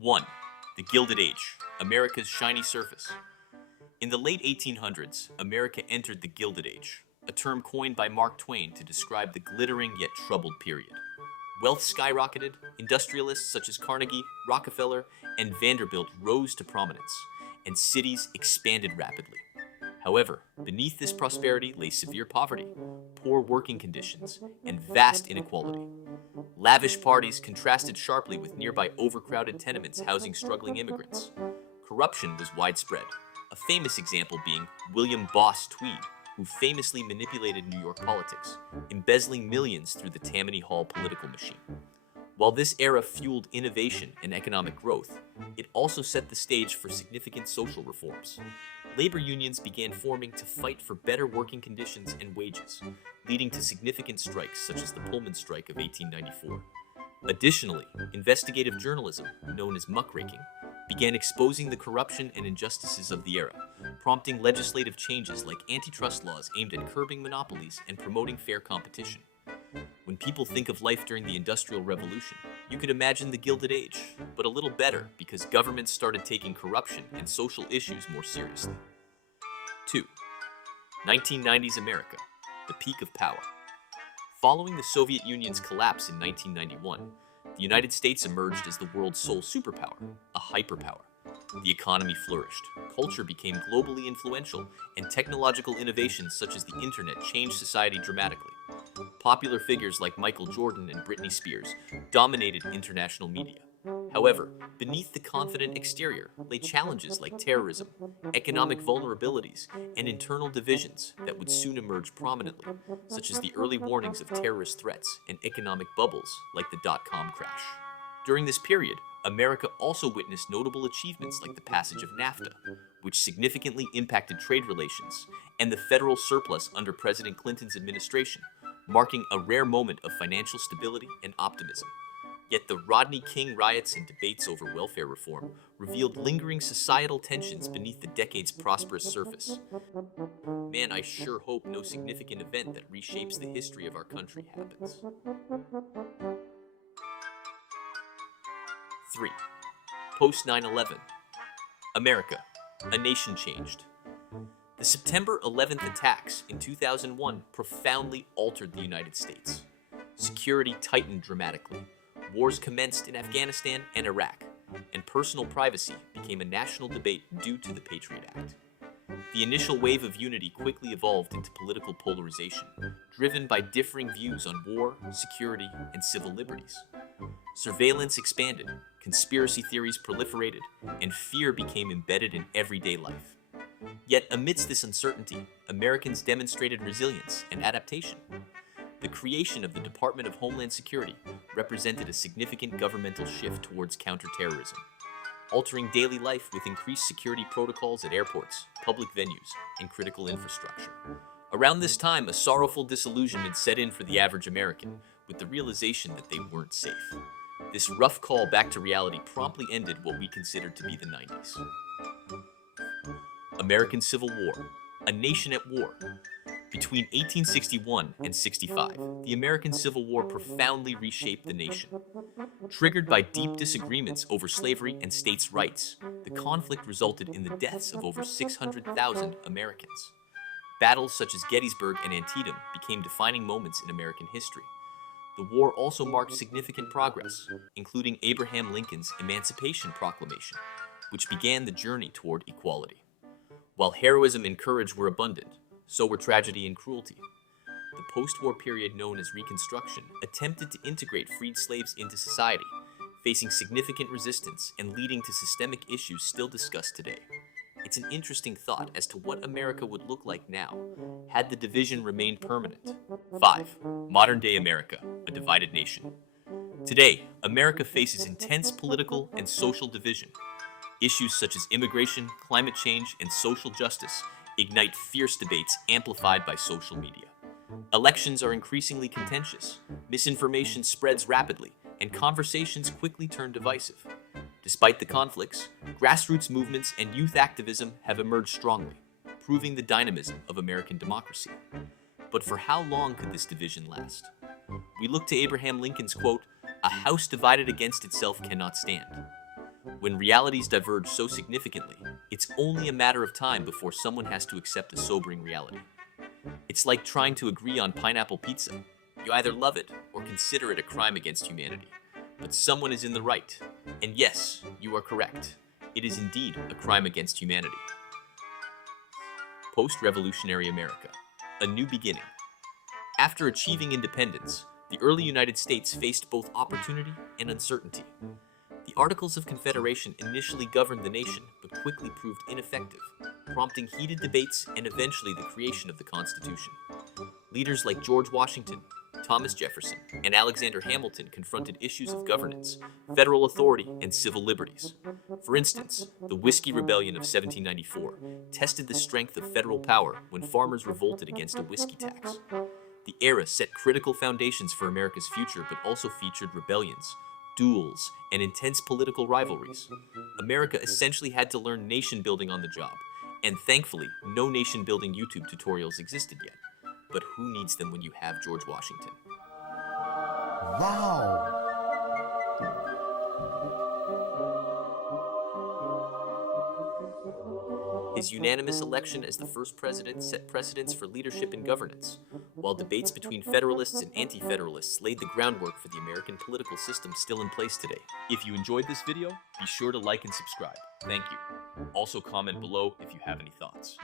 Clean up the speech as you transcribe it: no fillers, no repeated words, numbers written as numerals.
1. The Gilded Age, America's shiny surface. In the late 1800s, America entered the Gilded Age, a term coined by Mark Twain to describe the glittering yet troubled period. Wealth skyrocketed, industrialists such as Carnegie, Rockefeller, and Vanderbilt rose to prominence, and cities expanded rapidly. However, beneath this prosperity lay severe poverty, poor working conditions, and vast inequality. Lavish parties contrasted sharply with nearby overcrowded tenements housing struggling immigrants. Corruption was widespread, a famous example being William Boss Tweed, who famously manipulated New York politics, embezzling millions through the Tammany Hall political machine. While this era fueled innovation and economic growth, it also set the stage for significant social reforms. Labor unions began forming to fight for better working conditions and wages, leading to significant strikes such as the Pullman Strike of 1894. Additionally, investigative journalism, known as muckraking, began exposing the corruption and injustices of the era, prompting legislative changes like antitrust laws aimed at curbing monopolies and promoting fair competition. When people think of life during the Industrial Revolution, you could imagine the Gilded Age, but a little better because governments started taking corruption and social issues more seriously. 2. 1990s America, the peak of power. Following the Soviet Union's collapse in 1991, the United States emerged as the world's sole superpower, a hyperpower. The economy flourished, culture became globally influential, and technological innovations such as the internet changed society dramatically. Popular figures like Michael Jordan and Britney Spears dominated international media. However, beneath the confident exterior lay challenges like terrorism, economic vulnerabilities, and internal divisions that would soon emerge prominently, such as the early warnings of terrorist threats and economic bubbles like the dot-com crash. During this period, America also witnessed notable achievements like the passage of NAFTA, which significantly impacted trade relations, and the federal surplus under President Clinton's administration, marking a rare moment of financial stability and optimism. Yet the Rodney King riots and debates over welfare reform revealed lingering societal tensions beneath the decade's prosperous surface. Man, I sure hope no significant event that reshapes the history of our country happens. 3. Post 9/11. America, a nation changed. The September 11th attacks in 2001 profoundly altered the United States. Security tightened dramatically. Wars commenced in Afghanistan and Iraq, and personal privacy became a national debate due to the Patriot Act. The initial wave of unity quickly evolved into political polarization, driven by differing views on war, security, and civil liberties. Surveillance expanded, conspiracy theories proliferated, and fear became embedded in everyday life. Yet amidst this uncertainty, Americans demonstrated resilience and adaptation. The creation of the Department of Homeland Security represented a significant governmental shift towards counterterrorism, altering daily life with increased security protocols at airports, public venues, and critical infrastructure. Around this time, a sorrowful disillusionment set in for the average American, with the realization that they weren't safe. This rough call back to reality promptly ended what we considered to be the 90s. American Civil War, a nation at war. Between 1861 and 65, the American Civil War profoundly reshaped the nation. Triggered by deep disagreements over slavery and states' rights, the conflict resulted in the deaths of over 600,000 Americans. Battles such as Gettysburg and Antietam became defining moments in American history. The war also marked significant progress, including Abraham Lincoln's Emancipation Proclamation, which began the journey toward equality. While heroism and courage were abundant, so were tragedy and cruelty. The post-war period known as Reconstruction attempted to integrate freed slaves into society, facing significant resistance and leading to systemic issues still discussed today. It's an interesting thought as to what America would look like now, had the division remained permanent. 5. Modern-day America, a divided nation. Today, America faces intense political and social division. Issues such as immigration, climate change, and social justice ignite fierce debates amplified by social media. Elections are increasingly contentious, misinformation spreads rapidly, and conversations quickly turn divisive. Despite the conflicts, grassroots movements and youth activism have emerged strongly, proving the dynamism of American democracy. But for how long could this division last? We look to Abraham Lincoln's quote, "A house divided against itself cannot stand." When realities diverge so significantly, it's only a matter of time before someone has to accept a sobering reality. It's like trying to agree on pineapple pizza. You either love it or consider it a crime against humanity. But someone is in the right. And yes, you are correct. It is indeed a crime against humanity. Post-Revolutionary America. A new beginning. After achieving independence, the early United States faced both opportunity and uncertainty. The Articles of Confederation initially governed the nation, but quickly proved ineffective, prompting heated debates and eventually the creation of the Constitution. Leaders like George Washington, Thomas Jefferson, and Alexander Hamilton confronted issues of governance, federal authority, and civil liberties. For instance, the Whiskey Rebellion of 1794 tested the strength of federal power when farmers revolted against a whiskey tax. The era set critical foundations for America's future, but also featured rebellions, duels, and intense political rivalries. America essentially had to learn nation-building on the job, and thankfully, no nation-building YouTube tutorials existed yet. But who needs them when you have George Washington? Wow! His unanimous election as the first president set precedents for leadership and governance, while debates between Federalists and Anti-Federalists laid the groundwork for the American political system still in place today. If you enjoyed this video, be sure to like and subscribe. Thank you. Also comment below if you have any thoughts.